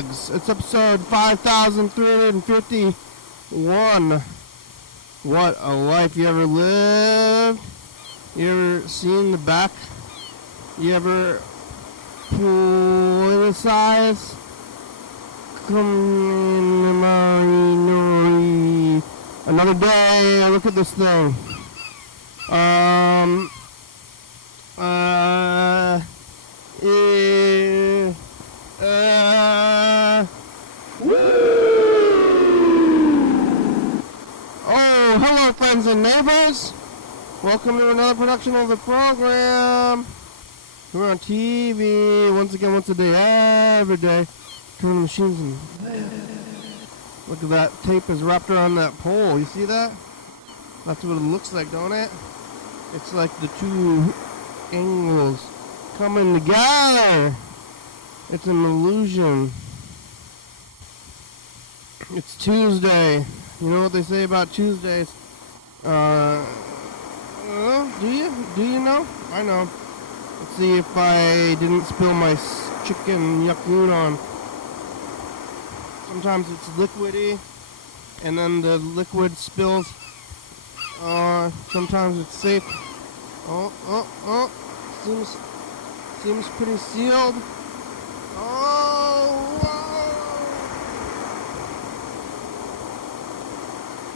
Drugs. It's episode 5351. What a life you ever lived. You ever seen the back? You ever politicize? Another day, look at this thing. Oh, hello friends and neighbors. Welcome to another production of the program. We're on TV once again, once a day, every day. Turn the machines and look at that tape is wrapped around that pole. You see that? That's what it looks like, don't it? It's like the two angles coming together. It's an illusion. It's Tuesday. You know what they say about Tuesdays? Do you? Do you know? I know. Let's see if I didn't spill my chicken yuck udon. Sometimes it's liquidy, and then the liquid spills. Sometimes it's safe. Seems pretty sealed.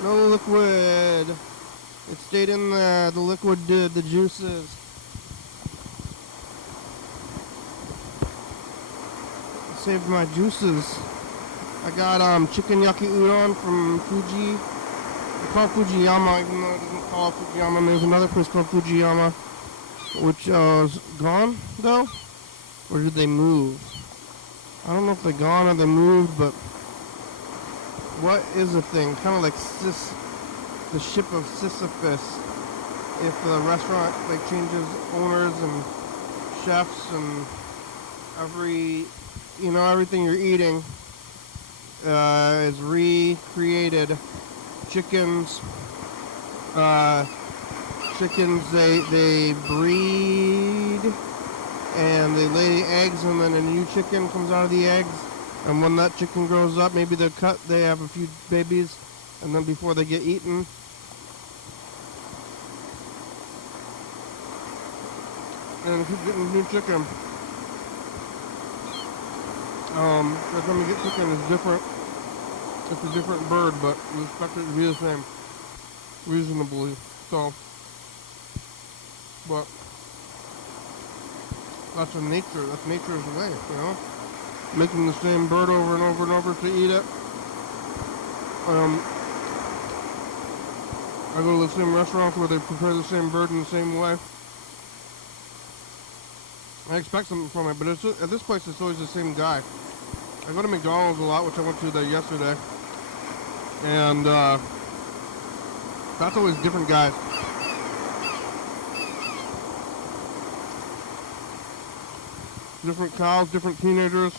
No liquid. It stayed in there. The liquid did. The juices. Saved my juices. I got chicken yaki udon from Fuji. They call it Fujiyama, even though it doesn't call it Fujiyama. There's another place called Fujiyama, which is gone though, or did they move? I don't know if they're gone or they moved, but what is a thing? Kind of like the ship of Sisyphus. If the restaurant like changes owners and chefs and everything you're eating is recreated. Chickens, they breed and they lay eggs, and then a new chicken comes out of the eggs. And when that chicken grows up, maybe they have a few babies, and then before they get eaten, and keep getting new chicken. Every time you get chicken, it's different. It's a different bird, but we expect it to be the same, reasonably so. But that's nature. That's nature's way, you know. Making the same bird over and over and over to eat it. I go to the same restaurants where they prepare the same bird in the same way. I expect something from it, but at this place it's always the same guy. I go to McDonald's a lot, which I went to there yesterday, and that's always different guys. Different cows, different teenagers.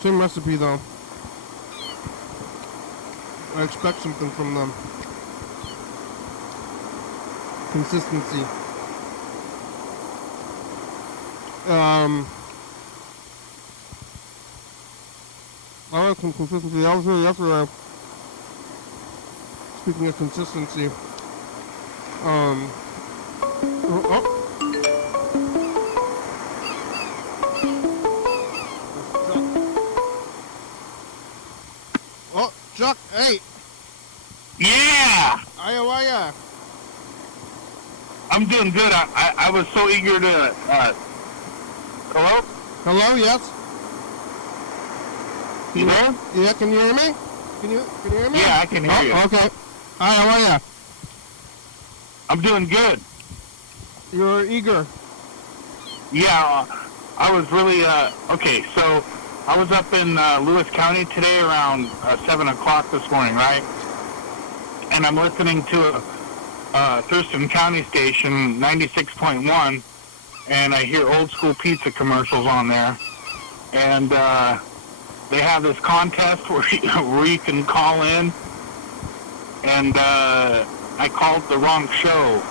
Same recipe though. I expect something from them. Consistency. I like some consistency. I was here yesterday. Speaking of consistency. Chuck, hey! Yeah! How are ya? I'm doing good. I was so eager to, hello? Hello, yes? You there? Yeah, can you hear me? Can you hear me? Yeah, I can hear you. Okay. Hi, how are ya? I'm doing good. You're eager. Yeah, I was really, okay, so I was up in Lewis County today around 7 o'clock this morning, right? And I'm listening to a Thurston County station, 96.1, and I hear old school pizza commercials on there. And they have this contest where you can call in, and I called the wrong show.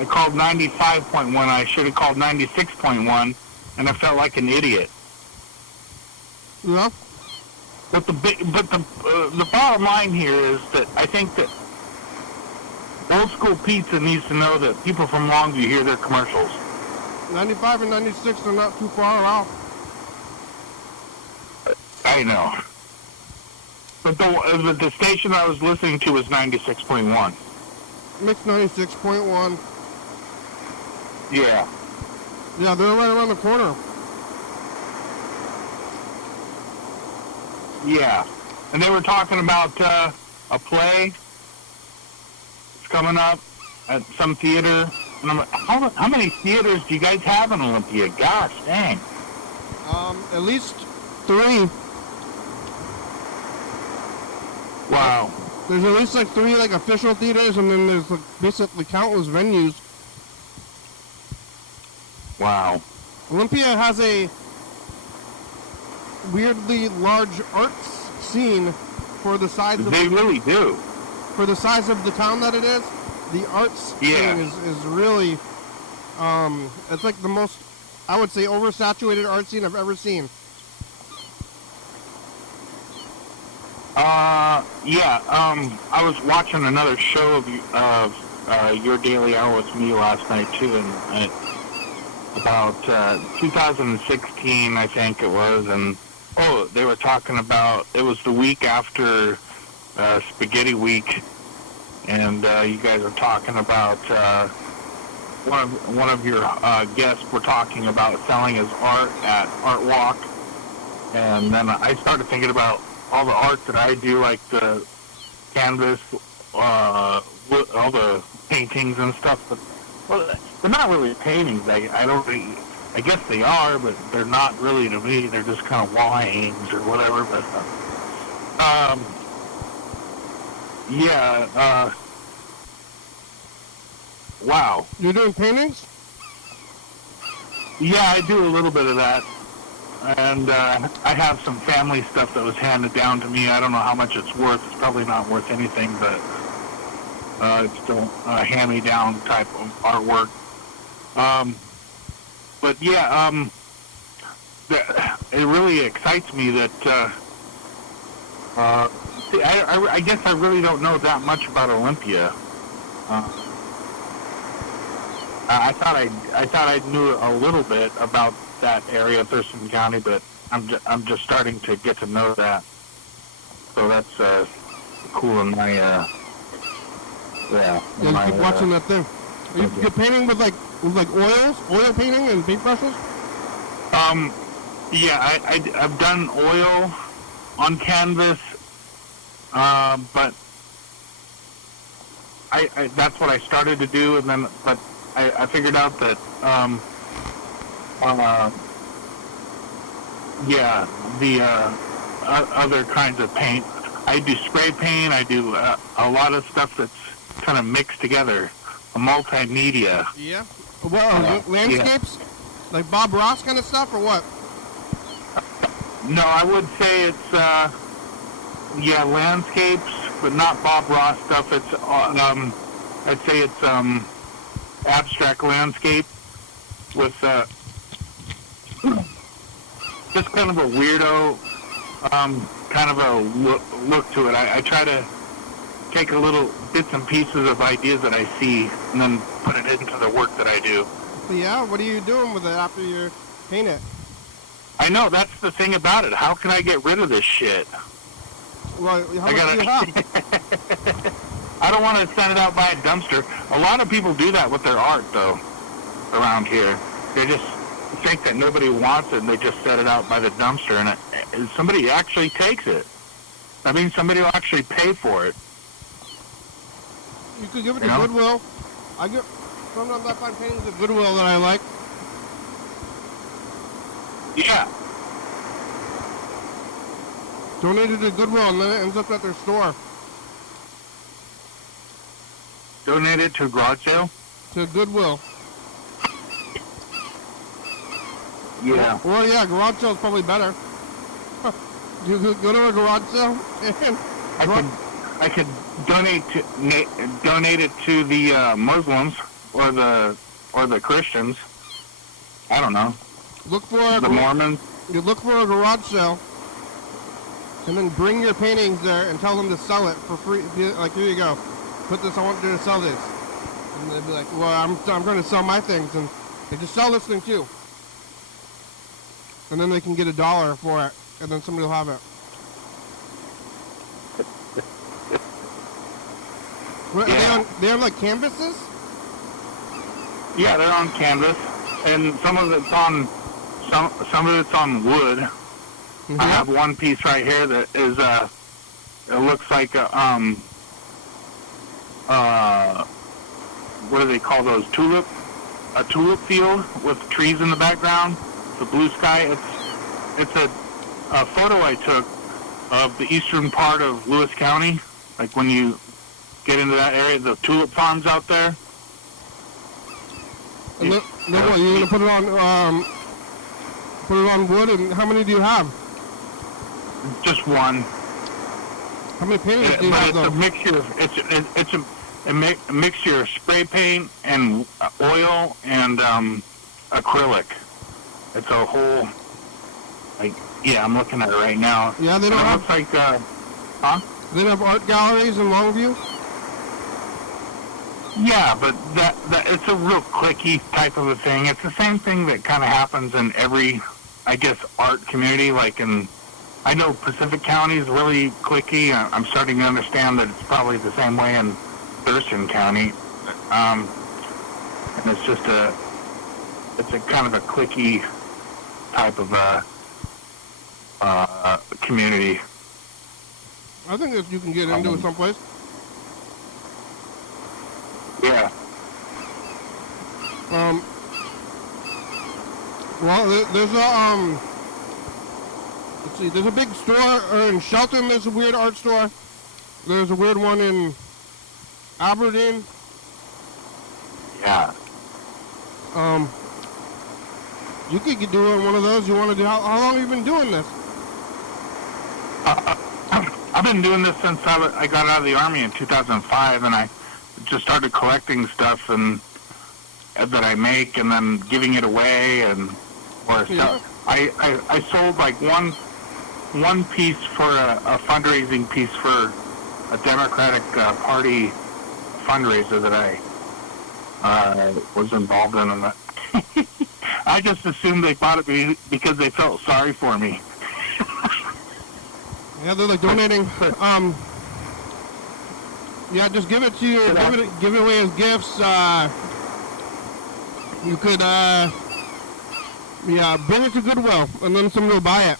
I called 95.1. I should have called 96.1. and I felt like an idiot. Yeah. But the bottom line here is that I think that Old School Pizza needs to know that people from Longview hear their commercials. 95 and 96 are not too far off. I know. But the station I was listening to was 96.1. Mix 96.1. Yeah. Yeah, they're right around the corner. Yeah. And they were talking about a play that's coming up at some theater. And I'm like, how many theaters do you guys have in Olympia? Gosh, dang. At least 3. Wow. There's at least like 3 like official theaters, and then there's like basically countless venues. Wow. Olympia has a weirdly large arts scene for the size of They really do. for the size of the town that it is. The arts scene is really it's like the most, I would say, oversaturated art scene I've ever seen. I was watching another show of Your Daily Hour with Me last night too, and about 2016, I think it was, and they were talking about, it was the week after Spaghetti Week, and you guys are talking about one of your guests were talking about selling his art at Art Walk, and then I started thinking about all the art that I do, like the canvas, all the paintings and stuff. But well, they're not really paintings. I guess they are, but they're not really to me. They're just kind of lines or whatever. But wow. You're doing paintings? Yeah, I do a little bit of that. And I have some family stuff that was handed down to me. I don't know how much it's worth. It's probably not worth anything, but it's still a hand-me-down type of artwork. But yeah, it really excites me that. I guess I really don't know that much about Olympia. I thought I knew a little bit about that area of Thurston County, but I'm just starting to get to know that. So that's cool in my keep watching that thing. You're painting with like oil painting and paintbrushes? Yeah, I've done oil on canvas, but I that's what I started to do, and then but I figured out that the other kinds of paint. I do spray paint. I do a lot of stuff that's kind of mixed together, a multimedia. Yeah. Well, landscapes, like Bob Ross kind of stuff, or what? No, I would say it's landscapes, but not Bob Ross stuff. It's I'd say it's abstract landscape with just kind of a weirdo kind of a look to it. I try to take a little bits and pieces of ideas that I see and then put it into the work that I do. Yeah, what are you doing with it after you paint it? I know, that's the thing about it. How can I get rid of this shit? Well, how much do you have? I don't want to send it out by a dumpster. A lot of people do that with their art, though, around here. They just think that nobody wants it, and they just set it out by the dumpster, and somebody actually takes it. I mean, somebody will actually pay for it. You could give it to Goodwill. Sometimes I find paintings at Goodwill that I like. Yeah. Donate it to Goodwill, and then it ends up at their store. Donate it to a garage sale? To Goodwill. Yeah. Well, yeah, garage sale is probably better. You could go to a garage sale and I could donate it to the Muslims or the Christians. I don't know. Look for The Mormons? you look for a garage sale, and then bring your paintings there and tell them to sell it for free. Be like, here you go, put this. I want you to sell this, and they'll be like, well, I'm going to sell my things, and they just sell this thing too, and then they can get $1 for it, and then somebody will have it. What, Yeah. they have like canvases? Yeah, they're on canvas, and some of it's on wood. Mm-hmm. I have one piece right here that is it looks like a what do they call those, tulip? A tulip field with trees in the background, the blue sky. It's a photo I took of the eastern part of Lewis County, like when you get into that area, the tulip farms out there. And then what, you're gonna put it on wood, and how many do you have? Just one. How many paintings do you have, But it's a mixture. It's a mixture of spray paint and oil and acrylic. It's a whole, like, yeah, I'm looking at it right now. Yeah, they don't it have. looks like, huh? They don't have art galleries in Longview. Yeah, but that it's a real cliquey type of a thing. It's the same thing that kind of happens in every, I guess, art community. Like I know Pacific County is really cliquey. I'm starting to understand that it's probably the same way in Thurston County. And it's just it's a kind of a cliquey type of community. I think that you can get into it someplace. Yeah. Well, there's a let's see. There's a big store in Shelton. There's a weird art store. There's a weird one in Aberdeen. Yeah. You could get doing one of those. You want to do? How long have you been doing this? I've been doing this since I got out of the Army in 2005, and I just started collecting stuff and that I make, and then giving it away, and Yeah. I sold like one piece for a fundraising piece for a Democratic Party fundraiser that I was involved in, and I just assumed they bought it because they felt sorry for me. Yeah, they're like donating. Yeah, just give it to you. Give it away as gifts. You could, yeah, bring it to Goodwill, and then somebody will buy it.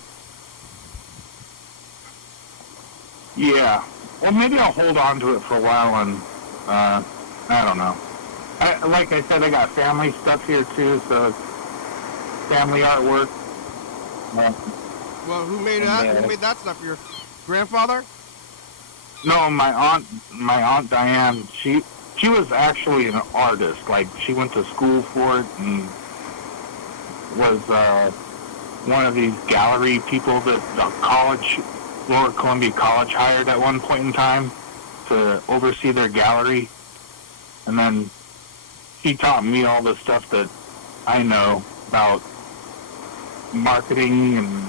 Yeah. Well, maybe I'll hold on to it for a while, and I don't know. Like I said, I got family stuff here too, so it's family artwork. Well, who made that? Who made that stuff? Your grandfather? No, my aunt Diane. She was actually an artist. Like, she went to school for it and was one of these gallery people that the college, Lower Columbia College, hired at one point in time to oversee their gallery. And then she taught me all the stuff that I know about marketing, and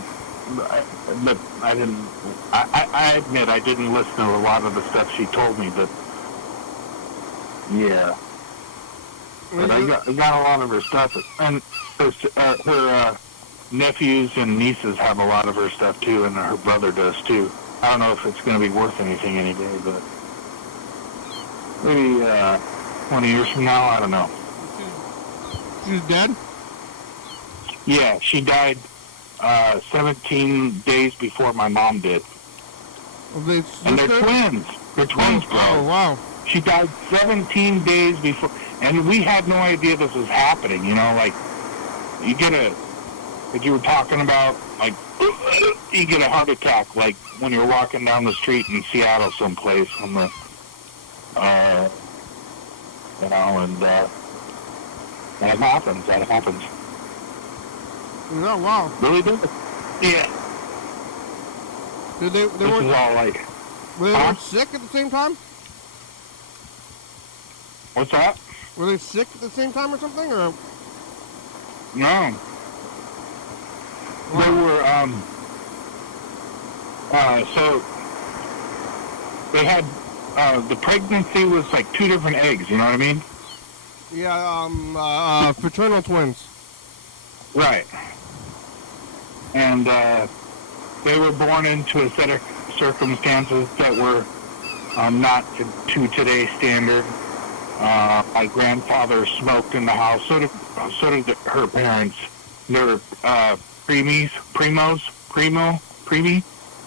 but I didn't. I admit I didn't listen to a lot of the stuff she told me, but yeah. But I got a lot of her stuff, and her nephews and nieces have a lot of her stuff too, and her brother does too. I don't know if it's going to be worth anything any day, but maybe 20 years from now, I don't know. She's dead? Yeah, she died 17 days before my mom did. And they're twins. They're twins, bro. Oh, wow. She died 17 days before, and we had no idea this was happening, you know, like, you get like you were talking about, like, you get a heart attack, like, when you're walking down the street in Seattle someplace on the, you know, and, that happens. Oh, wow. Really does. Yeah. They This weren't, is all like, were they weren't sick at the same time? what's that? Were they sick at the same time or something? Or No. They were, so they had, the pregnancy was like 2 different eggs, you know what I mean? Yeah, fraternal twins. Right. And, they were born into a set of circumstances that were, not to today's standard. My grandfather smoked in the house, so did her parents. They were, preemie,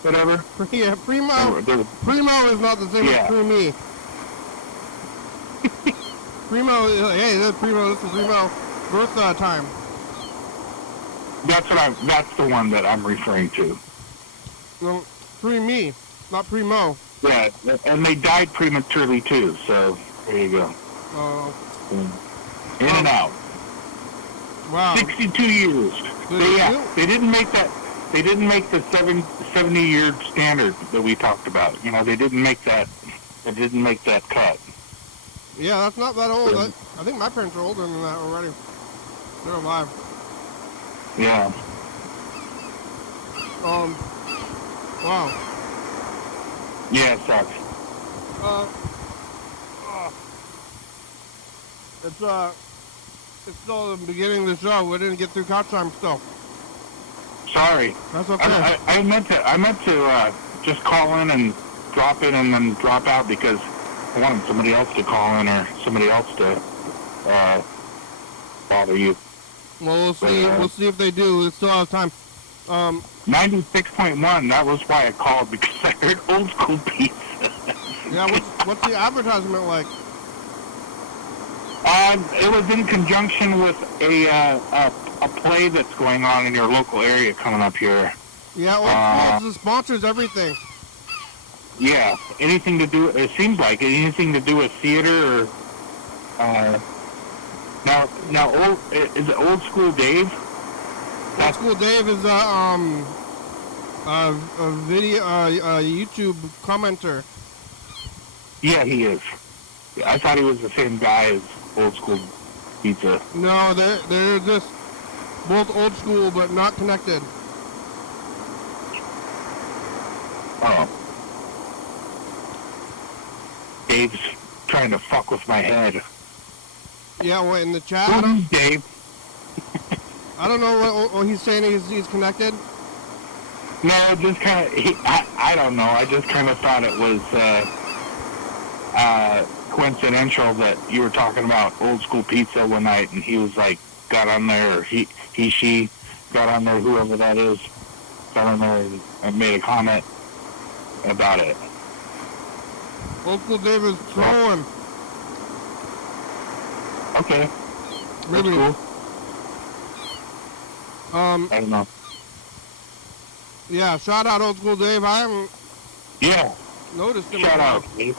whatever. Yeah, primo. They were, Primo is not the same Yeah. as preemie. Primo, hey, this is primo. This is primo birth time. that's the one that I'm referring to. No, preemie, not primo. Yeah, and they died prematurely too, so there you go. In and out. Wow. 62 years. They didn't make that. They didn't make the 70-year standard that we talked about. You know, they didn't make that. They didn't make that cut. Yeah, that's not that old. I think my parents are older than that already. They're alive. Yeah. Wow. Yeah, it sucks. It's still the beginning of the show. We didn't get through couch time still. Sorry. That's okay. I meant to just call in and drop in and then drop out because I wanted somebody else to call in or somebody else to bother you. Well, we'll see. We'll see if they do. We still have time. 96.1. That was why I called because I heard Old School Pizza. Yeah. What's the advertisement like? It was in conjunction with a play that's going on in your local area coming up here. Yeah. Old School sponsors everything. Yeah, anything to do. It seems like anything to do with theater or. Now, is it Old School Dave? Old School Dave is a video YouTube commenter. Yeah, he is. I thought he was the same guy as Old School Pizza. No, they're just both old school but not connected. Oh. Dave's trying to fuck with my head. Yeah, what, in the chat? Dave. I don't know what he's saying. He's connected. No, just kind of. I don't know. I just kind of thought it was coincidental that you were talking about Old School Pizza one night, and he was like, got on there, or she got on there, whoever that is, got on there and made a comment about it. Old School Dave is trolling. Okay. Maybe. That's cool. I don't know. Yeah, shout out Old School Dave. I haven't noticed him. Shout out, Dave.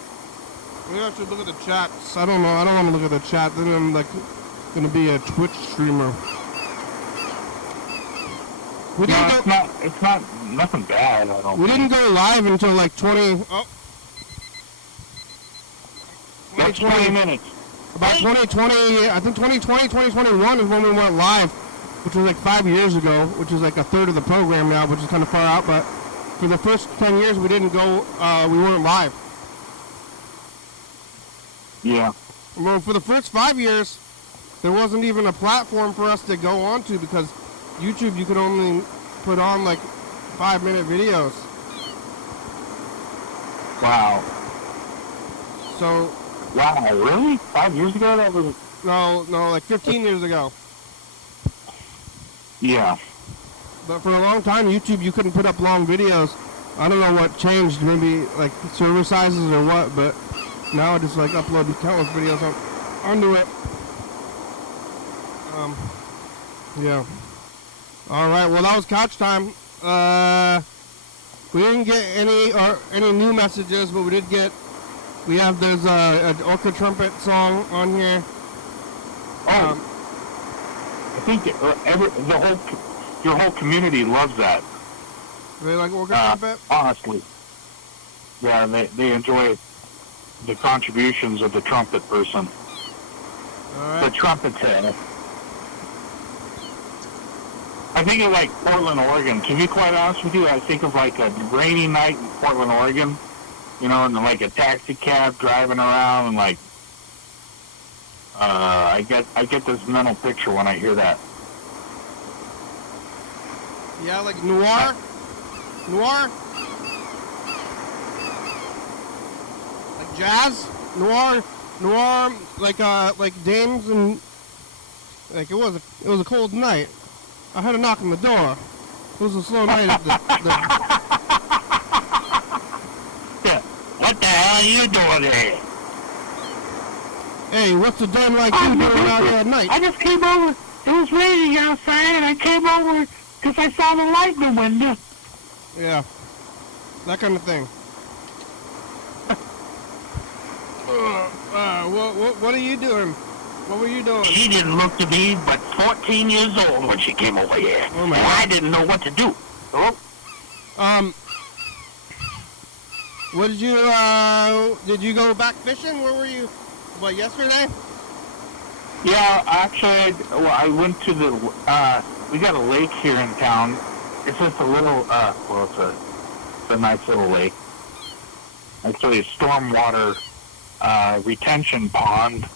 We have to look at the chats. I don't know. I don't want to look at the chat. Then I'm like going to be a Twitch streamer. It's not nothing bad. I don't. We didn't go live until like 20. That's 20 minutes. About 2020, I think 2020, 2021 is when we went live, which was like 5 years ago, which is like a third of the program now, which is kind of far out. But for the first 10 years, we didn't go. We weren't live. Yeah. Well, for the first 5 years, there wasn't even a platform for us to go onto because YouTube, you could only put on like 5-minute videos. Wow. So. Wow, really? 5 years ago? That was. No, like 15 years ago. Yeah. But for a long time, YouTube, you couldn't put up long videos. I don't know what changed, maybe like server sizes or what, but now I just like upload countless videos onto it. Yeah. All right. Well, that was couch time. We didn't get any new messages, but we did get. There's an orca trumpet song on here. I think your whole community loves that. They like orca trumpet? Honestly. Yeah, they enjoy the contributions of the trumpet person. All right. The trumpeter. I think of like Portland, Oregon. To be quite honest with you, I think of like a rainy night in Portland, Oregon. You know, and like a taxi cab driving around, and like I get this mental picture when I hear that. Yeah, like noir. Like jazz, noir, like dames and like it was a cold night. I heard a knock on the door. It was a slow night at the Yeah. What the hell are you doing there? Hey, what's the dame like you doing out here at night? I just came over. It was raining outside, and I came over because I saw the light in the window. Yeah, that kind of thing. What are you doing? What were you doing? She didn't look to be but 14 years old when she came over here. Oh my and God. I didn't know what to do. Oh. What did you go back fishing? Where were you? What, yesterday? Yeah, actually, I went to the, we got a lake here in town. It's just a little, it's a nice little lake. Actually, a stormwater retention pond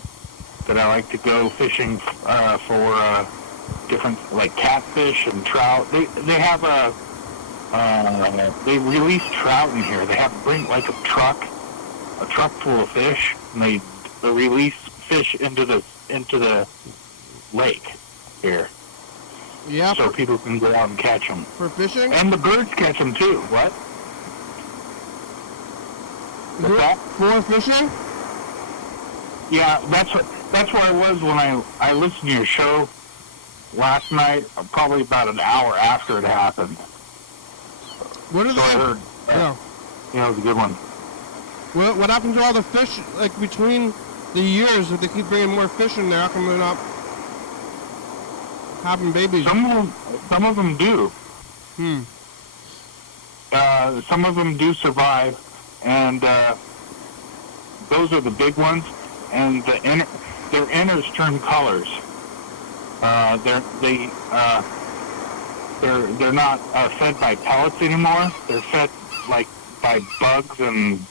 that I like to go fishing for different, like catfish and trout. They have they release trout in here. They bring like a truck full of fish, and they release fish into the lake here. Yeah. So people can go out and catch them. For fishing? And the birds catch them too. What? What's that? For fishing? Yeah, that's where I was when I listened to your show last night, probably about an hour after it happened. What are So they? I heard, Yeah. it was a good one. What happened to all the fish, like, between the years that they keep bringing more fish in there? How come they're not having babies? Some of them do. Some of them do survive, and those are the big ones. And their innards turn colors. They're not fed by pellets anymore. They're fed like by bugs and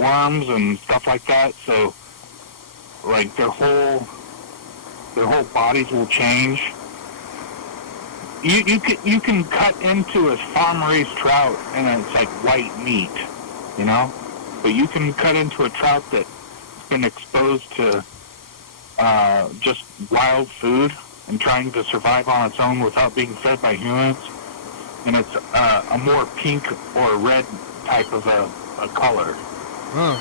worms and stuff like that. So like their whole bodies will change. You can cut into a farm raised trout and it's like white meat, you know. But you can cut into a trout that's been exposed to just wild food and trying to survive on its own without being fed by humans, and it's a more pink or red type of a color. Oh.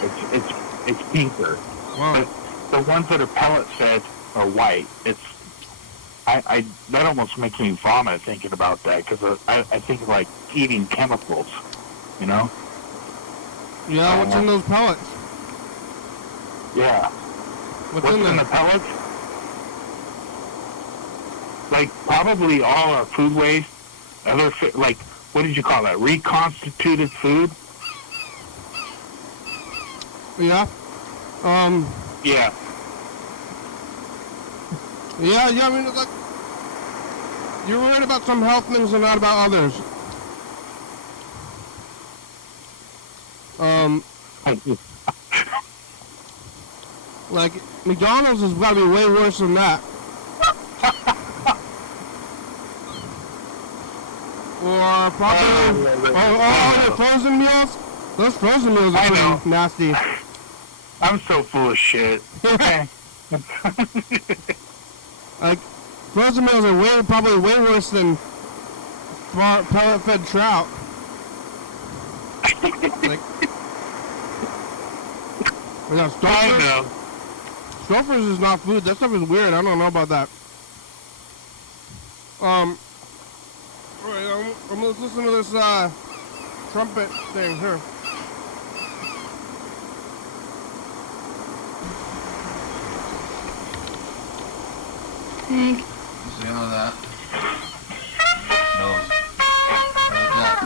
It's pinker. Wow. But the ones that are pellet fed are white. That almost makes me vomit thinking about that, because I think of like eating chemicals, you know. Yeah, what's in those pellets? Yeah. What's in the pellets? Like probably all our food waste, like what did you call that? Reconstituted food. Yeah. Yeah. Yeah. I mean, it's like you're worried about some health things and not about others. Like McDonald's has got to be way worse than that. Or probably the frozen meals. Those frozen meals are pretty nasty. I'm so full of shit. Like frozen meals are probably way worse than pellet-fed trout. Like, yeah, I know. Stouffer's is not food. That stuff is weird. I don't know about that. Alright, I'm gonna listen to this trumpet thing here. See all of that? Nose. Like that.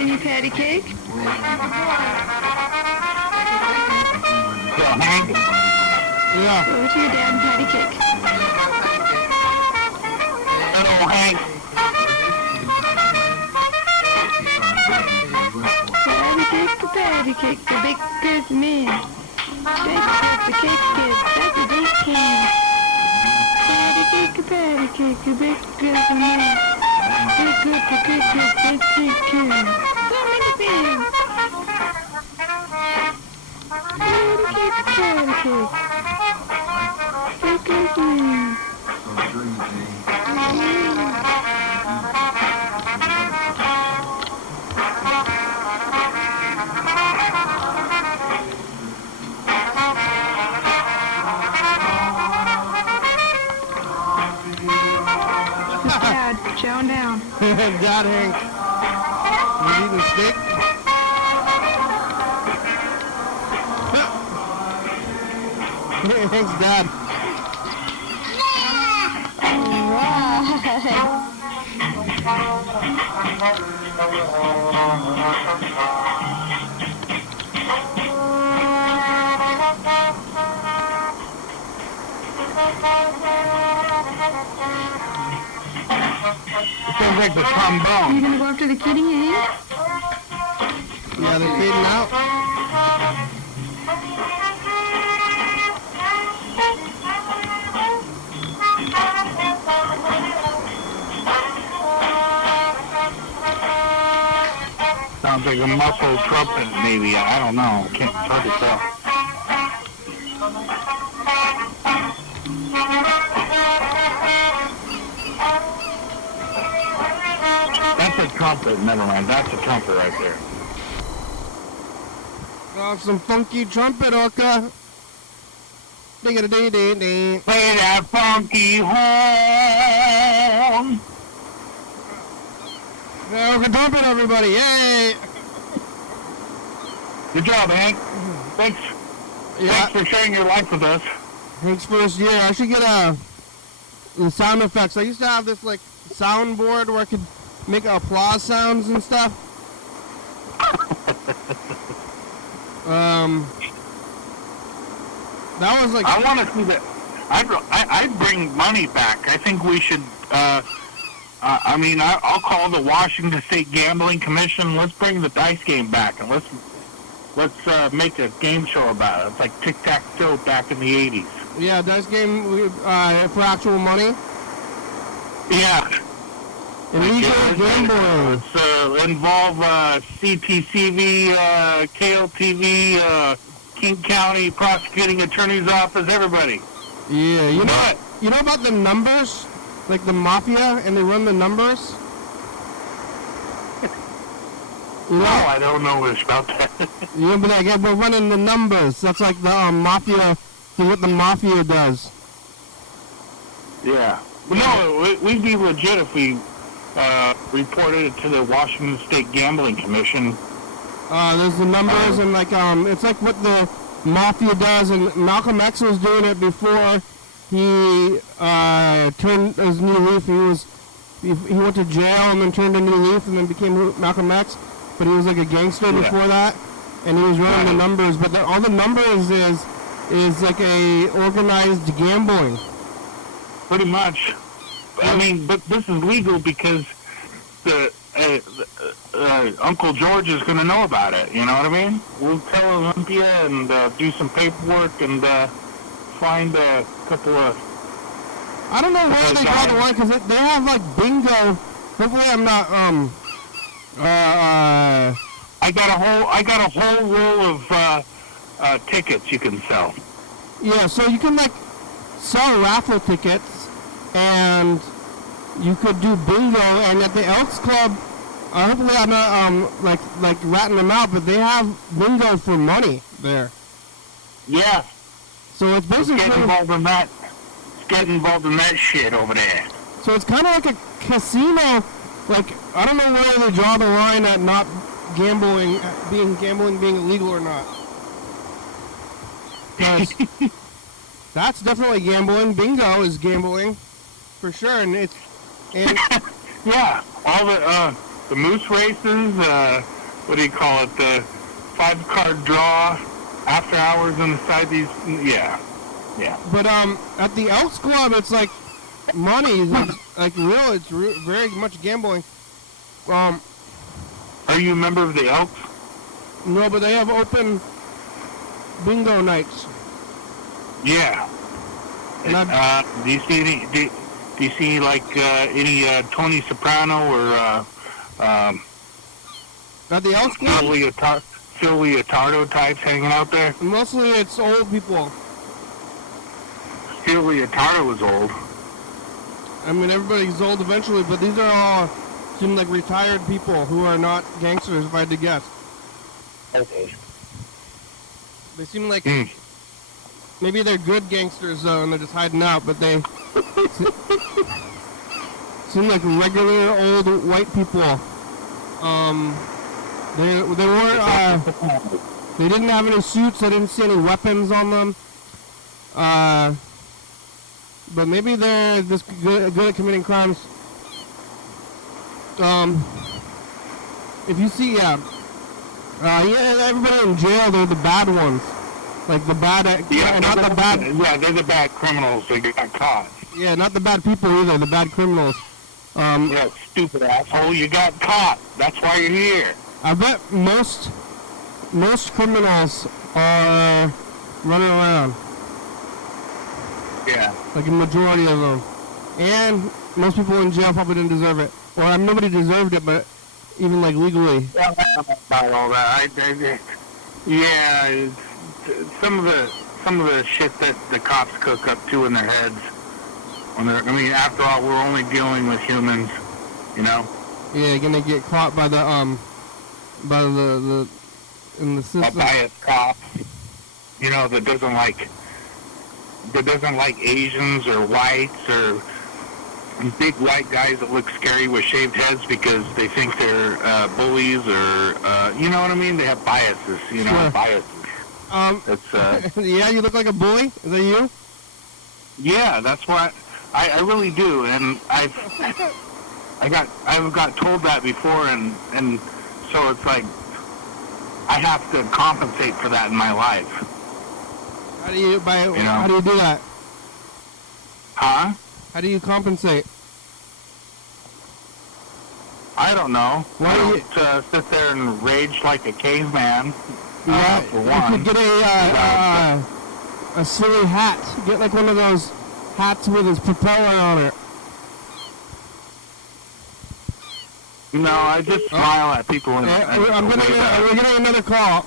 Can you patty cake? So, Hank, Yeah. Go to your dad and patty cake. hello, Hank. Patty cake, the baker's man. The cake kid, that's a big can. Patty cake, the baker's man. Big good, the cake kid, that's a big can. So many things. Patty cake. Baker's man. Dad, chowing down. God, Hank. You eating steak? Hank's dad. Sounds like the You trombone. gonna go after the kitty, Hank? Yeah, they're fading out. Sounds like a muffled trumpet, maybe. I don't know. Can't hard to tell. That's a trumpet. Never mind. That's a trumpet right there. Oh, some funky trumpet, Orca. Ding-a-ding-ding-ding. Play that funky horn. Yeah, Orca trumpet, everybody. Yay! Good job, Hank. Thanks. Yeah, Thanks for sharing your life with us. Hank's first year. I should get the sound effects. I used to have this, like, soundboard where I could make applause sounds and stuff. That was like... I want to see that. I'd bring money back. I think we should. I'll call the Washington State Gambling Commission. Let's bring the dice game back and let's make a game show about it. It's like tic-tac-toe back in the 80s. Yeah, dice game for actual money. Yeah. Illegal gambling. Let's involve CTCV, KLTV, King County Prosecuting Attorney's Office, everybody. Yeah, you know What? You know about the numbers? Like the mafia, and they run the numbers? No, I don't know much about that. Yeah, but like, we're running the numbers. That's like the mafia, what the mafia does. Yeah. But no, we'd be legit if we reported it to the Washington State Gambling Commission. There's the numbers, and like, it's like what the mafia does, and Malcolm X was doing it before he turned his new leaf. He went to jail and then turned a new leaf and then became Malcolm X, but he was like a gangster before that, and he was running the numbers. But all the numbers is like a organized gambling. Pretty much. I mean, but this is legal because the Uncle George is going to know about it. You know what I mean? We'll tell Olympia and do some paperwork and find a couple of. I don't know where they got the one, because they have like bingo. Hopefully, I'm not I got a whole roll of tickets you can sell. Yeah, so you can like sell raffle tickets, and you could do bingo. And at the Elks Club, hopefully I'm not like ratting them out, but they have bingo for money there. Yeah. So it's basically Get involved in that. Get involved in that shit over there. so it's kind of like a casino. Like, I don't know where they draw the line at not gambling being illegal or not. 'Cause that's definitely gambling. Bingo is gambling, for sure, and Yeah. All the the moose races, what do you call it, the 5-card draw, after hours on the side, yeah. But at the Elks Club, it's like money, it's like real, it's very much gambling. Are you a member of the Elks? No, but they have open bingo nights. Yeah. And do you see any, do you see like any Tony Soprano or at the Elks Club? Phil Leotardo types hanging out there? Mostly it's old people. Phil Leotardo was old. I mean, everybody's old eventually, but these are all seem like retired people who are not gangsters, if I had to guess. Okay. They seem like maybe they're good gangsters though, and they're just hiding out, but they seem like regular old white people. They weren't. They didn't have any suits. I didn't see any weapons on them. But maybe they're just good at committing crimes. If you see, everybody in jail, they're the bad ones. Like the bad, not the bad. Yeah, they're the bad criminals. They got caught. Yeah, not the bad people either. The bad criminals. Yeah, stupid asshole. You got caught. That's why you're here. I bet most criminals are running around. Yeah. Like a majority of them. And most people in jail probably didn't deserve it. Well, nobody deserved it, but even like legally. Yeah, about all that. Some of the shit that the cops cook up to in their heads. After all, we're only dealing with humans, you know. Yeah, you're gonna get caught by the in the system. A biased cop, you know, that doesn't like Asians or whites or big white guys that look scary with shaved heads because they think they're bullies or you know what I mean? They have biases, you know, Sure. biases. It's yeah, you look like a bully. Is that you? yeah, that's what I really do, and I've got told that before, and so it's like I have to compensate for that in my life. How do you How do you do that? Huh? How do you compensate? I don't know. Why I do don't sit there and rage like a caveman. Yeah, For you one. could get a silly hat. Get like one of those hats with his propeller on it. No, I just smile at people. We're getting another call.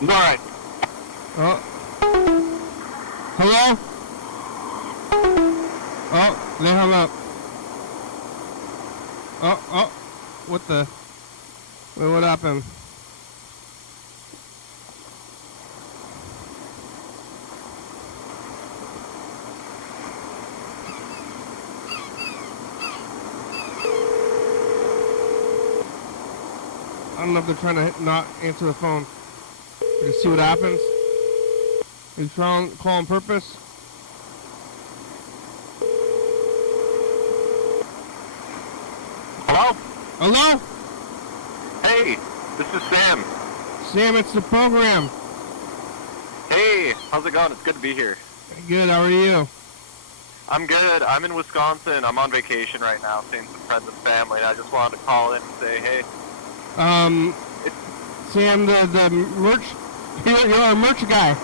All right. Oh. Hello? Oh, they hung up. Oh. What the? Wait, what happened? I don't know if they're trying to not answer the phone. Just see what happens. You trying to call on purpose? Hello? Hello? Hey, this is Sam. Sam, it's the program. Hey, how's it going? It's good to be here. Good, how are you? I'm good. I'm in Wisconsin. I'm on vacation right now, seeing some friends and family, and I just wanted to call in and say, hey. Sam, the merch, you're a merch guy.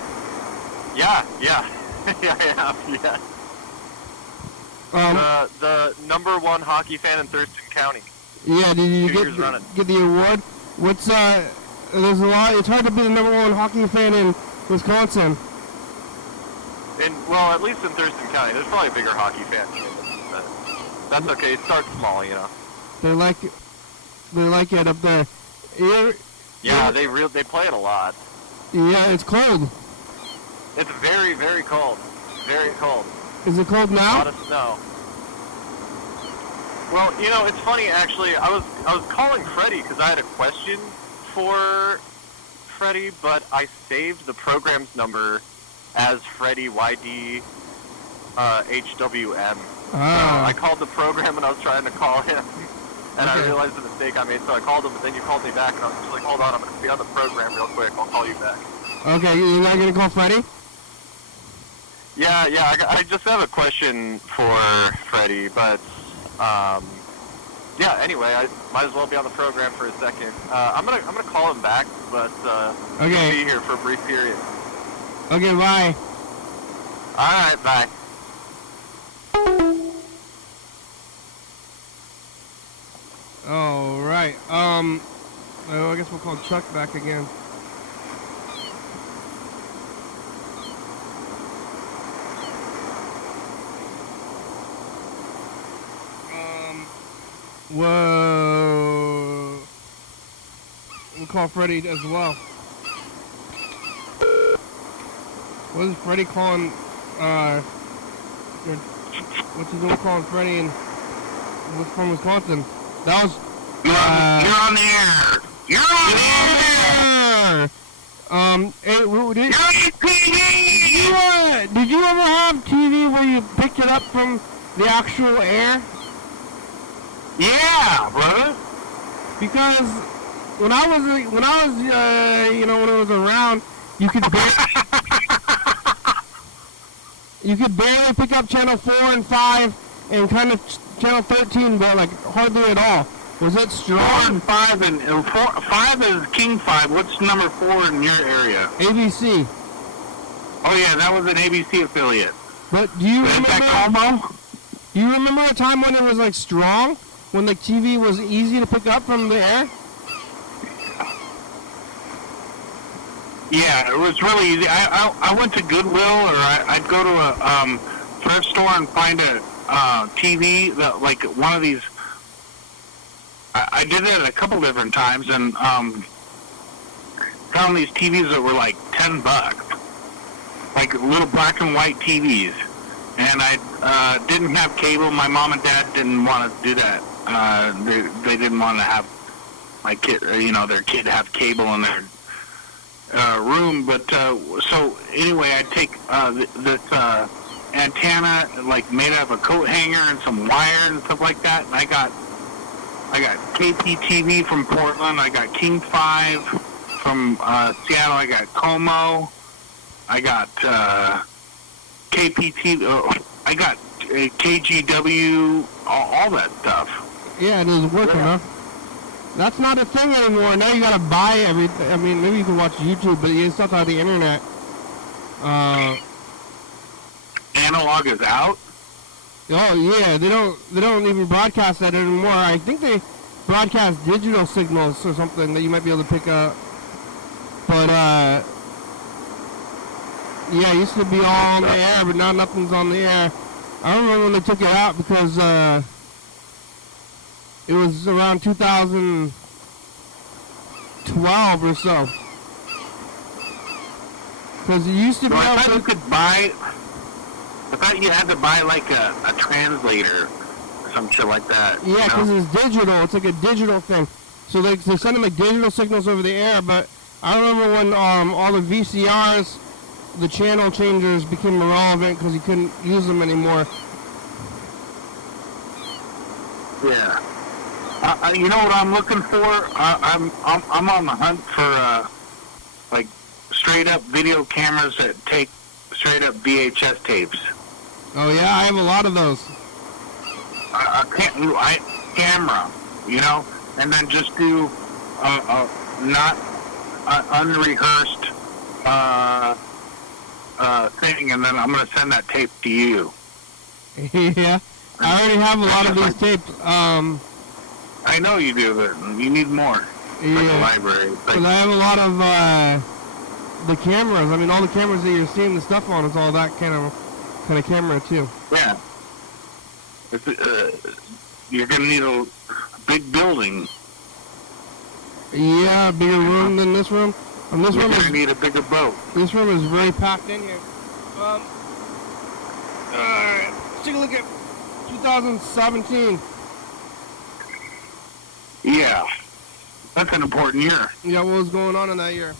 Yeah. Yeah, I am, yeah. The #1 hockey fan in Thurston County. Yeah, did you 2 years running. get the award? What's, there's a lot, it's hard to be the #1 hockey fan in Wisconsin. Well, at least in Thurston County. There's probably a bigger hockey fan here, but that's okay. It starts small, you know. They like it up there. Yeah, they play it a lot. Yeah, it's cold. It's very, very cold. Very cold. Is it cold A now? lot of snow. Well, you know, it's funny actually. I was calling Freddie because I had a question for Freddie, but I saved the program's number as Freddie YDHWM. Ah. So I called the program and I was trying to call him, And I Okay. realized the mistake I made, so I called him, but then you called me back, and I was just like, hold on, I'm going to be on the program real quick. I'll call you back. Okay, you're not gonna call Freddie? Yeah, I just have a question for Freddie, but, yeah, anyway, I might as well be on the program for a second. I'm gonna call him back, but, Okay. be here for a brief period. Okay, bye. Alright, bye. All right. I guess we'll call Chuck back again. Whoa. We'll call Freddie as well. What is Freddie calling? What's he doing calling Freddie and what's from Wisconsin? That was. You're on the air. You're on the air. Hey, You're on TV. did you ever have TV where you picked it up from the actual air? Yeah, brother. Because when I was around, you could barely pick up channel 4 and 5 and kind of channel 13, but like hardly at all. Was it 4 strong? and 5 and 5 is King 5. What's number 4 in your area? ABC. Oh yeah, that was an ABC affiliate. But do you Is that remember? Como? Do you remember a time when it was like strong? When the TV was easy to pick up from the air? Yeah, it was really easy. I went to Goodwill, or I'd go to a thrift store and find a TV that, like, one of these. I did it a couple different times and found these TVs that were like $10, like little black and white TVs. And I didn't have cable. My mom and dad didn't want to do that. They didn't want to have my kid, their kid have cable in their room. But so anyway, I take this antenna, like made out of a coat hanger and some wire and stuff like that. And I got KPTV from Portland. I got King 5 from Seattle. I got Como. I got KPTV. I got KGW. All that stuff. Yeah, it was working, huh? That's not a thing anymore. Now you gotta buy everything. I mean, maybe you can watch YouTube, but it's not on the internet. Analog is out. Oh yeah, they don't even broadcast that anymore. I think they broadcast digital signals or something that you might be able to pick up. But yeah, it used to be all on the air, but now nothing's on the air. I remember when they took it out because it was around 2012 or so. Because it used to be. So I thought you could buy. I thought you had to buy like a translator or some shit like that. Yeah, because it's digital. It's like a digital thing. So they send them like digital signals over the air. But I remember when all the VCRs, the channel changers became irrelevant because you couldn't use them anymore. Yeah. You know what I'm looking for? I'm on the hunt for like straight up video cameras that take straight up VHS tapes. Oh yeah, I have a lot of those. Camera, and then just do not unrehearsed thing, and then I'm gonna send that tape to you. Yeah, I already have a lot of these tapes. I know you do, but you need more. Yeah. Like a library. It's like, Because I have a lot of the cameras. I mean, all the cameras that you're seeing the stuff on is all that kind of camera too. yeah. You're gonna need a big building. Yeah, bigger room than this room. And this You're room gonna is need a bigger boat. This room is very packed in here. Alright, let's take a look at 2017. Yeah. That's an important year. Yeah, what was going on in that year?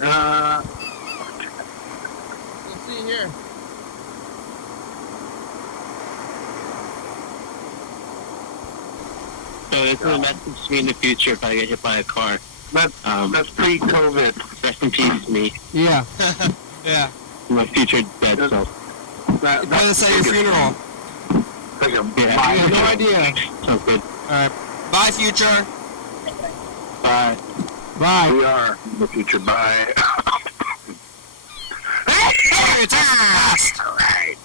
Let's see here. So it's a message to me in the future if I get hit by a car. That's pre-COVID. Rest in peace, me. Yeah. Yeah. My future dead self. That, Tell us at your funeral. like a I have no idea. Sounds good. Alright. Bye, future. Bye. Bye. We are the future. Bye. It's ass. All right.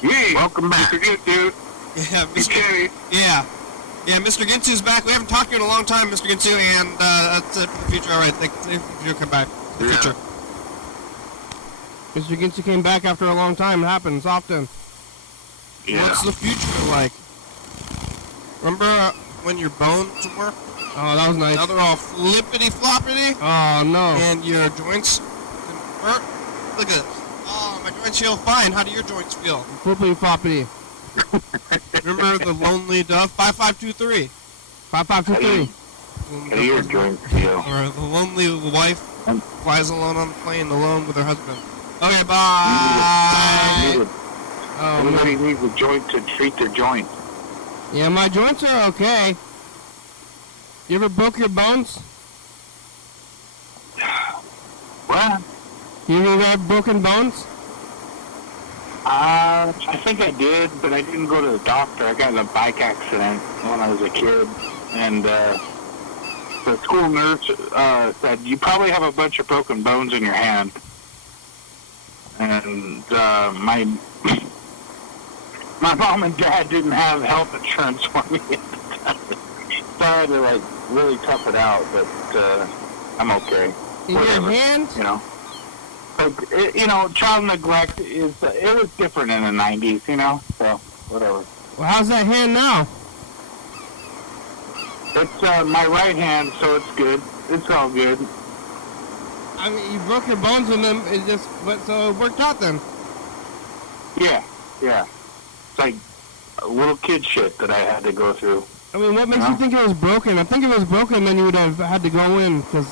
Yeah. Welcome back. Dude. Yeah, You Mr. carry. Yeah. Yeah, Mr. Ginsu's back. We haven't talked to you in a long time, Mr. Ginsu, and that's it for the future. Alright, thank you. Come back. The Yeah. future. Mr. Ginsu came back after a long time. It happens often. Yeah. What's the future like? Remember when your bones work? Oh, that was nice. Now they're all flippity-floppity, Oh, no. and your joints didn't work. Look at this. Oh, my joints feel fine. How do your joints feel? Flippity floppity. Remember the lonely dove? 5523. 5523. How do your joints feel? Or the lonely wife flies alone on the plane alone with her husband. Okay, bye. Oh, Everybody no. needs a joint to treat their joints. Yeah, my joints are okay. You ever broke your bones? What? You ever had broken bones? I think I did, but I didn't go to the doctor. I got in a bike accident when I was a kid, and the school nurse said, you probably have a bunch of broken bones in your hand. And my mom and dad didn't have health insurance for me at the time. So I had to, like, really tough it out, but I'm okay. In Whatever. your hands? You know? Like, child neglect it was different in the 90s, so whatever. Well, how's that hand now? It's my right hand, so it's good. It's all good. I mean, you broke your bones in them, so it worked out then. Yeah. It's like a little kid shit that I had to go through. I mean, what makes you think it was broken? I think if it was broken, then you would have had to go in, because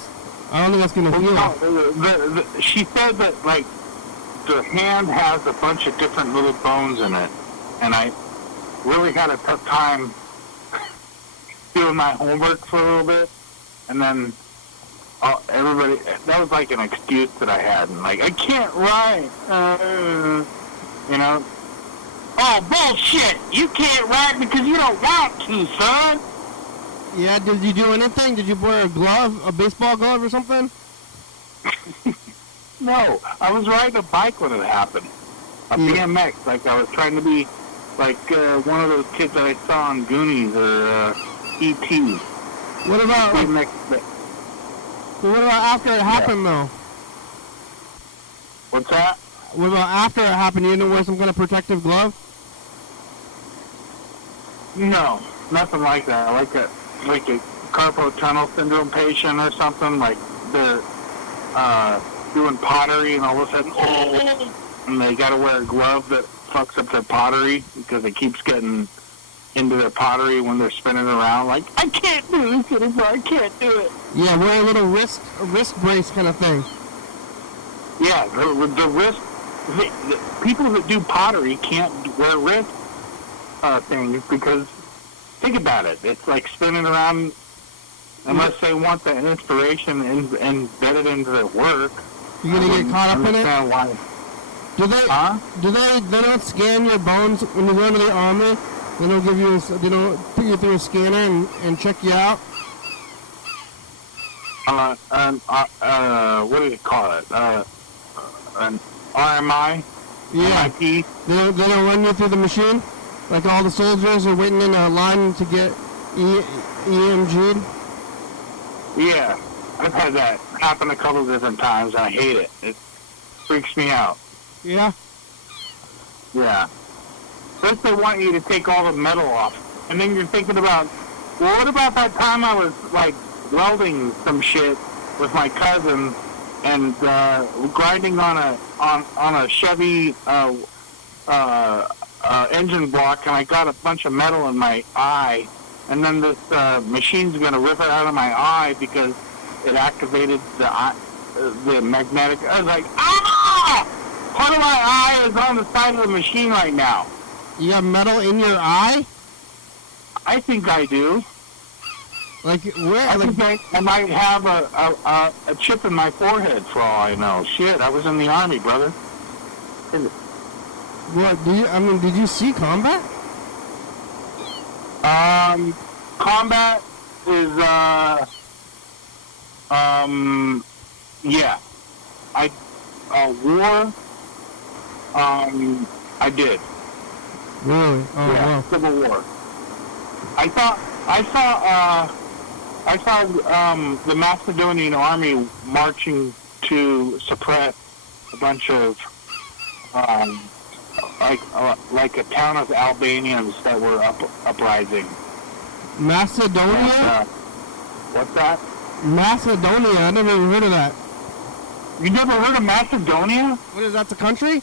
I don't think that's going to heal. No, she said that, like, the hand has a bunch of different little bones in it, and I really had a tough time doing my homework for a little bit, and then that was like an excuse that I had, and like, I can't write, Oh, bullshit! You can't write because you don't want to, son! Yeah, did you do anything? Did you wear a baseball glove or something? No, I was riding a bike when it happened. A BMX, like I was trying to be like one of those kids that I saw on Goonies or E.T. What about after it happened, though? What's that? What about after it happened? You didn't wear some kind of protective glove? No, nothing like that. Like a carpal tunnel syndrome patient or something. Like they're doing pottery and all of a sudden, and they got to wear a glove that fucks up their pottery because it keeps getting into their pottery when they're spinning around. Like, I can't do this anymore. I can't do it. Yeah, wear a little wrist brace kind of thing. Yeah, the wrist. The people that do pottery can't wear wrist things because think about it. It's like spinning around unless they want the inspiration embedded into their work. You're gonna get caught up in it. Why. Do they don't scan your bones when you go into the army? They don't give you they don't put you through a scanner and check you out? What do you call it? An RMI? Yeah. MIP? They don't run you through the machine? Like all the soldiers are waiting in a line to get EMG'd? Yeah. I've had that happen a couple of different times, and I hate it. It freaks me out. Yeah? Yeah. First they want you to take all the metal off, and then you're thinking about, well, what about that time I was, like, welding some shit with my cousin and grinding on a Chevy engine block, and I got a bunch of metal in my eye, and then this machine's going to rip it out of my eye because it activated the magnetic. I was like, ah! Part of my eye is on the side of the machine right now. You got metal in your eye? I think I do. Like where? I Like think I might have a chip in my forehead for all I know. Shit, I was in the Army, brother. what? Did you see combat? Combat is, yeah. War, I did. Really? Oh Yeah, wow. Civil War. I saw the Macedonian army marching to suppress a bunch of, like a town of Albanians that were uprising. Macedonia? What's that? Macedonia. I never even heard of that. You never heard of Macedonia? What is that? The country?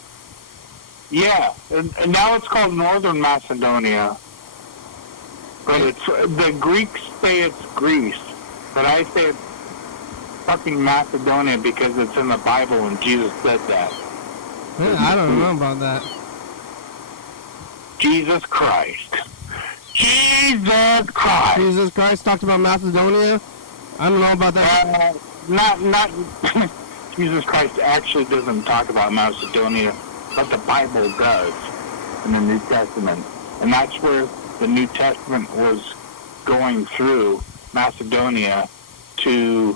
Yeah, and now it's called Northern Macedonia. But it's the Greeks say it's Greece, but I say it's fucking Macedonia because it's in the Bible and Jesus said that. Yeah, I don't know about that. Jesus Christ. Jesus Christ. Jesus Christ talked about Macedonia. I don't know about that. Not Jesus Christ actually doesn't talk about Macedonia, but the Bible does in the New Testament. And that's where the New Testament was going through Macedonia to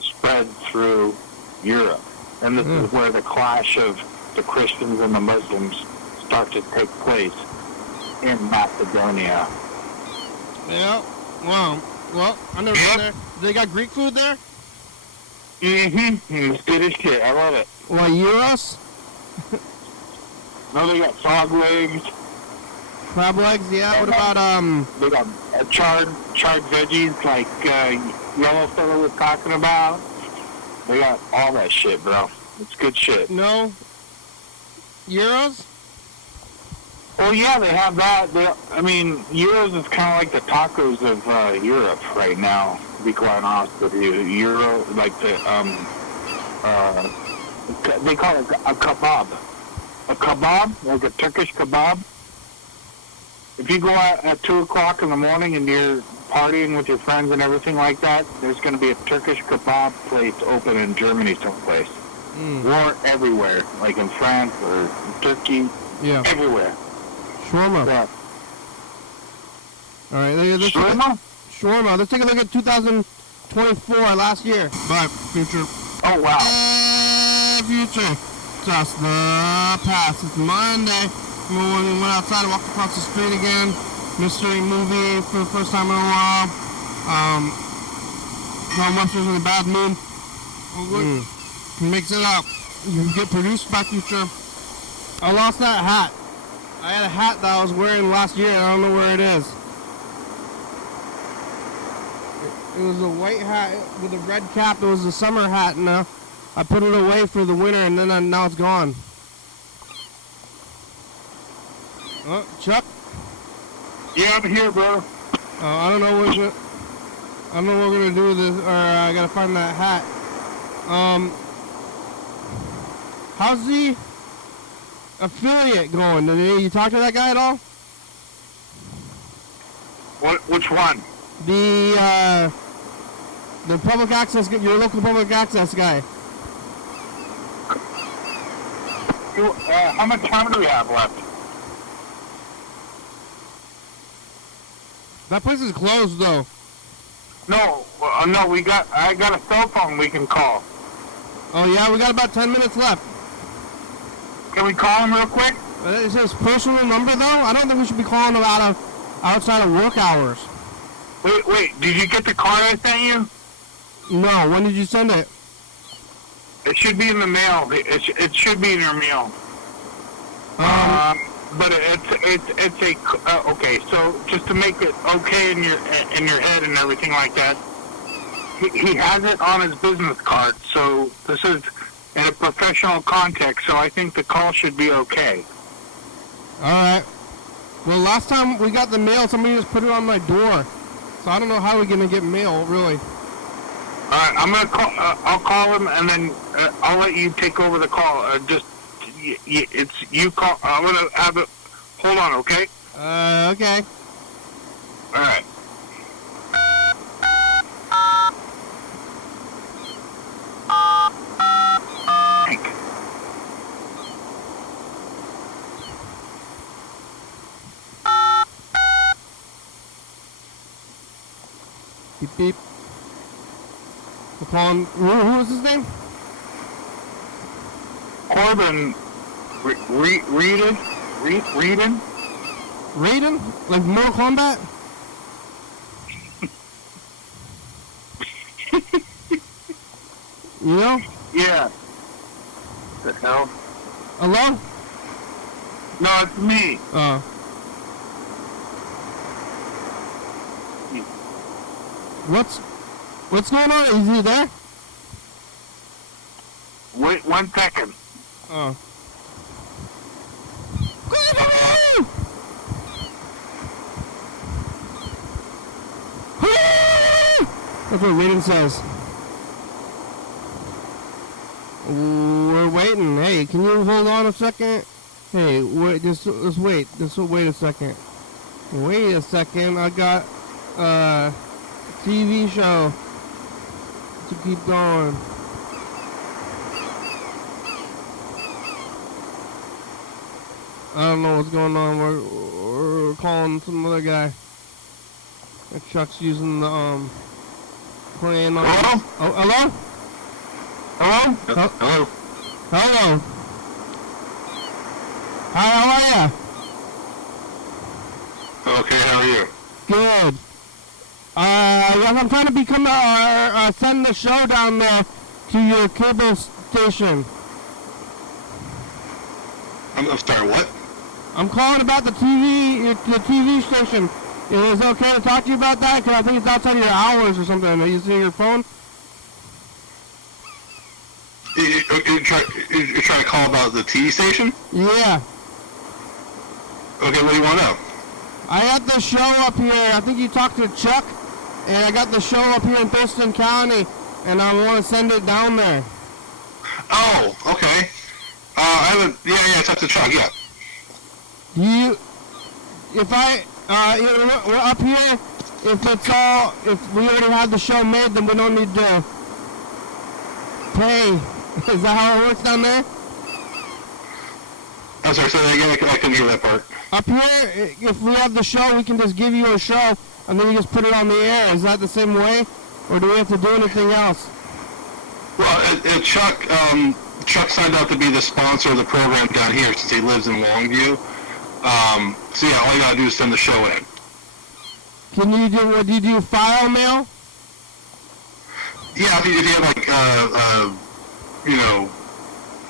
spread through Europe. And this is where the clash of the Christians and the Muslims start to take place in Macedonia. Yeah. Wow. Well, I never been there. They got Greek food there? Mm-hmm. It's good as shit. I love it. Like gyros? No, they got frog legs. Crab legs? Yeah. What about They got charred veggies like Yellowfella was talking about. They got all that shit, bro. It's good shit. no gyros? Well, yeah, they have that. Euros is kind of like the tacos of Europe right now, to be quite honest with you. Euro, like the, they call it a kebab. A kebab, like a Turkish kebab. If you go out at 2 o'clock in the morning and you're partying with your friends and everything like that, there's going to be a Turkish kebab place open in Germany someplace. Or everywhere, like in France or Turkey, Yeah. everywhere. Shawarma. Yeah. All right. Let's Shawarma? Shawarma. Let's take a look at 2024, last year. Bye, future. Oh, wow. Hey, future. Just the past. It's Monday. We went outside and walked across the street again. Mystery movie for the first time in a while. John Webster's in a bad mood. Mix it up. You can get produced by future. I lost that hat. I had a hat that I was wearing last year. I don't know where it is. It was a white hat with a red cap. It was a summer hat. Now I put it away for the winter, and then now it's gone. Oh, Chuck. Yeah, I'm here, bro. I don't know what we're gonna do with this, or I gotta find that hat. How's the affiliate going? Did you talk to that guy at all? Which one? The public access, your local public access guy. How much time do we have left? That place is closed though. No, no, I got a cell phone we can call. Oh yeah, we got about 10 minutes left. Can we call him real quick? Is his personal number though? I don't think we should be calling him outside of work hours. Wait, did you get the card I sent you? No, when did you send it? It should be in the mail. It should be in your mail. But it's a okay. So just to make it okay in your head and everything like that, he has it on his business card. So this is in a professional context. So I think the call should be okay. All right. Well, last time we got the mail, somebody just put it on my door. So I don't know how we're gonna get mail, really. All right, I'm gonna call. I'll call him, and then I'll let you take over the call. It's you call. I'm gonna have it. Hold on, okay? Okay. All right. Beep beep. We're calling. Who was his name? Corbin Reedon? Raiden? Like Mortal Kombat? You know? Yeah. The hell? Hello? No, it's me. What's going on? Is he there? Wait 1 second. Oh. That's what Raiden says. We're waiting. Hey, can you hold on a second? Hey, wait, just wait. Just wait a second. Wait a second. I got a TV show to keep going. I don't know what's going on. We're calling some other guy. Chuck's using the playing on. Hello? Oh, hello? Hello? Hello? Hello? Hi, how are ya? Okay, how are you? Good. I'm trying to become send the show down there to your cable station. I'm sorry, what? I'm calling about the TV station. Is it okay to talk to you about that? Because I think it's outside of your hours or something. Are you see your phone? You're trying to call about the TV station? Yeah. Okay, what do you want to know? I got the show up here. I think you talked to Chuck. And I got the show up here in Thurston County. And I want to send it down there. Oh, okay. I talked to Chuck, yeah. We're up here, if we already have the show made, then we don't need to pay. Is that how it works down there? I'm sorry, say that again, I couldn't hear that part. Up here, if we have the show, we can just give you a show, and then you just put it on the air. Is that the same way? Or do we have to do anything else? Well, Chuck signed out to be the sponsor of the program down here since he lives in Longview. So yeah, all you gotta do is send the show in. Can you do, you do file mail? Yeah, if you have like,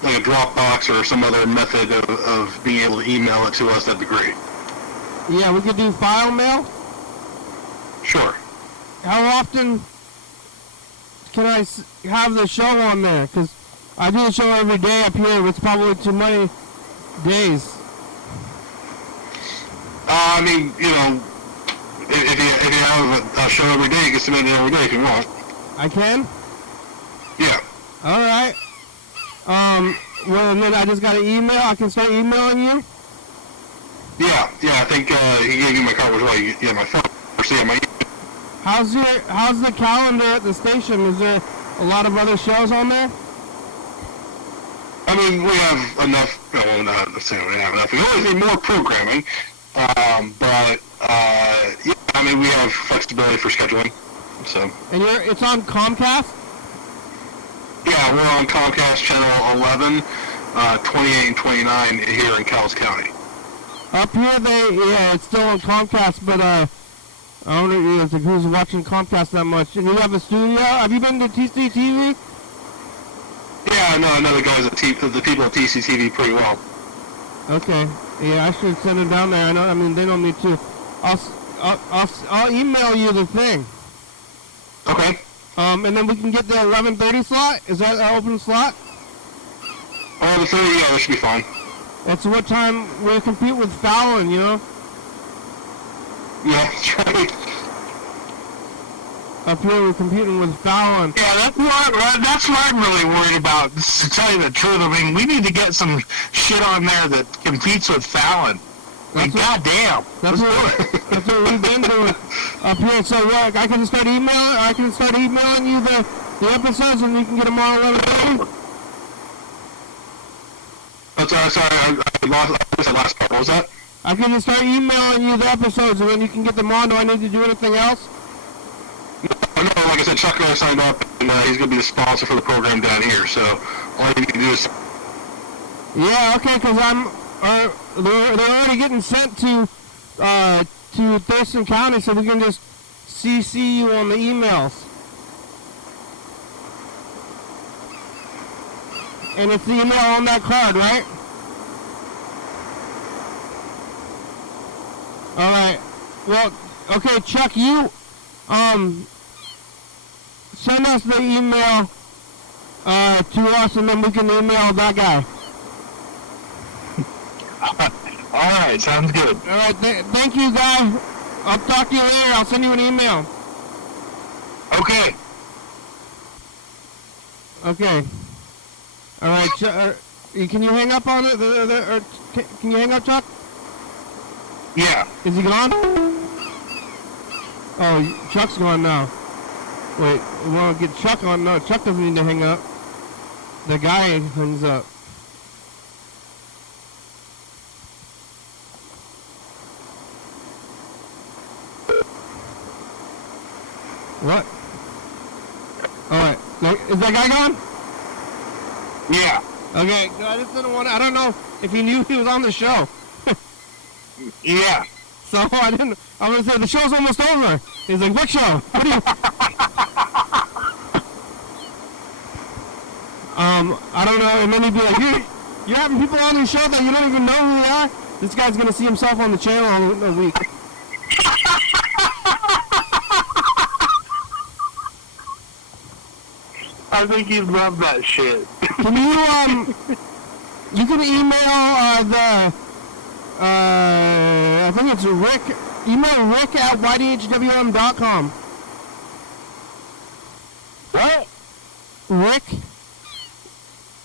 like a Dropbox or some other method of being able to email it to us, that'd be great. Yeah, we could do file mail. Sure. How often can I have the show on there? Because I do the show every day up here. It's probably too many days. I mean, if you have a show every day, you can submit it every day if you want. I can? Yeah. All right. Well, and then I just got an email. I can start emailing you? Yeah, I think he gave you my card as well. Yeah, my phone. So yeah, How's the calendar at the station? Is there a lot of other shows on there? I mean, we have enough. Well, not saying we have enough. We always need more programming. Yeah, I mean, we have flexibility for scheduling. So. And it's on Comcast? Yeah, we're on Comcast channel 11, 28 and 29 here in Cowles County. Up here, it's still on Comcast, but I don't know who's watching Comcast that much. And you have a studio? Have you been to TCTV? Yeah, I know the guys the people at TCTV pretty well. Okay. Yeah, I should send them down there. I mean, they don't need to. I'll email you the thing. Okay. And then we can get the 11:30 slot. Is that an open slot? 11:30, yeah, that should be fine. That's what time we compete with Fallon, you know? Yeah, that's right. Up here we're competing with Fallon. Yeah, that's what I'm really worried about, to tell you the truth. I mean, we need to get some shit on there that competes with Fallon. Like, goddamn. That's what we've been doing up here. So what? I can start emailing you the episodes, and you can get them all 11:30. Sorry, I lost the last part. What was that? I can just start emailing you the episodes, and then you can get them on. Do I need to do anything else? No, like I said, Chuck and I signed up, and he's going to be the sponsor for the program down here. So all you need to do is. Yeah, okay, because they're already getting sent to Thurston County, so we can just CC you on the emails. And it's the email on that card, right? All right. Well, okay, Chuck, you send us the email to us, and then we can email that guy. All right, sounds good. All right, thank you, guy. I'll talk to you later. I'll send you an email. Okay. Okay. All right, can you hang up on it? Can you hang up, Chuck? Yeah. Is he gone? Oh, Chuck's gone now. Wait, we want to get Chuck on. No, Chuck doesn't need to hang up. The guy hangs up. What? Alright. Is that guy gone? Yeah. Okay, I just didn't want to, I don't know if he knew he was on the show. Yeah. So I was going to say, the show's almost over. He's like, what show? What do you... I don't know, and then he'd be like, you're having people on your show that you don't even know who they are? This guy's going to see himself on the channel in a week. I think he'd love that shit. Can you can email I think it's Rick, email Rick at YDHWM.com. What? Rick?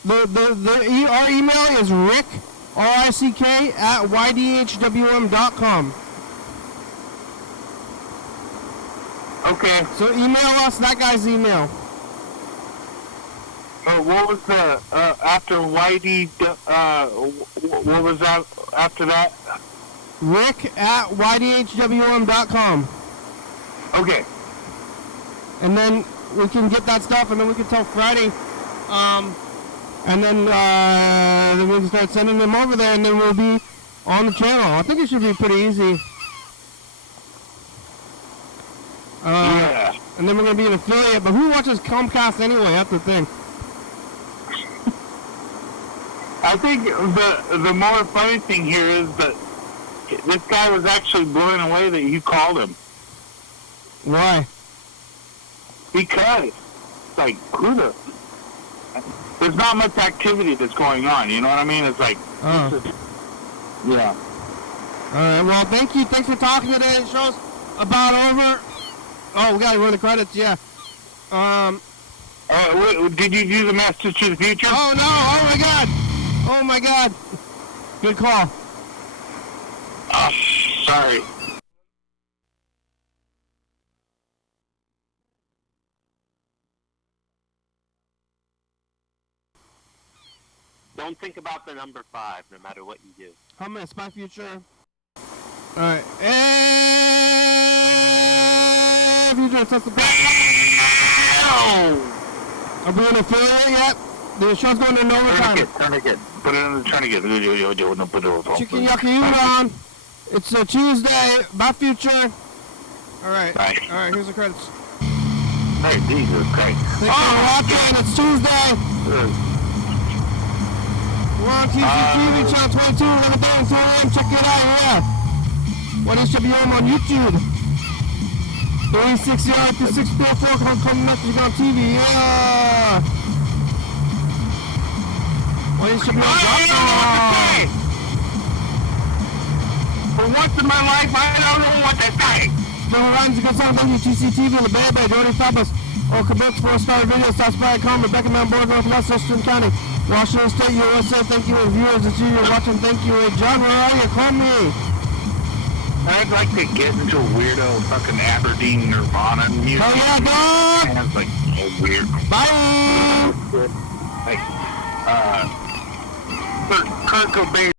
Our email is Rick, R-I-C-K, at YDHWM.com. Okay. So email us that guy's email. What was the, after YD, what was that, after that? Rick at YDHWM.com. Okay. And then we can get that stuff, and then we can tell Friday, and then we can start sending them over there, and then we'll be on the channel. I think it should be pretty easy. Yeah. And then we're going to be an affiliate, but who watches Comcast anyway? That's the thing. I think the more funny thing here is that this guy was actually blown away that you called him. Why? Because, like, there's not much activity that's going on, you know what I mean? It's like, yeah. Alright, well, thank you. Thanks for talking today. The show's about over. Oh, we gotta run the credits, yeah. Did you do the Message to the Future? Oh, no! Oh, my God! Oh, my God! Good call. Oh, sorry. Don't think about the number 5, no matter what you do. How many? Spy Future. Alright. Hey, Future, test the Are we an affiliate yet? The show's going in overtime. Tourniquet. Put it in the tourniquet. Chicken Yucky Udon. It's a Tuesday. By Future. Alright. Bye. Alright, here's the credits. Hey, Jesus Christ. Thanks for watching. It's Tuesday. We're on TCTV, channel 22, 11 day and 2 a.m. Check it out, yeah. YDHWM on YouTube. 360 R2644, come message on TV, yeah. YDHWM.com. For once in my life, I don't know what to say. Joe Horizon's a good song, thank you, TCTV, La Bebe, Jordy Fabus, or Quebec's 4-star video, South.com, Rebecca Mount Board, Northwest, Thurston County, Washington State, USA, thank you, viewers, it's you, you're watching, thank you, John, where are you? Call me. I'd like to get into weirdo fucking Aberdeen Nirvana music. Oh yeah, dog! And it's like so weird. Bye! Like, Kurt Cobain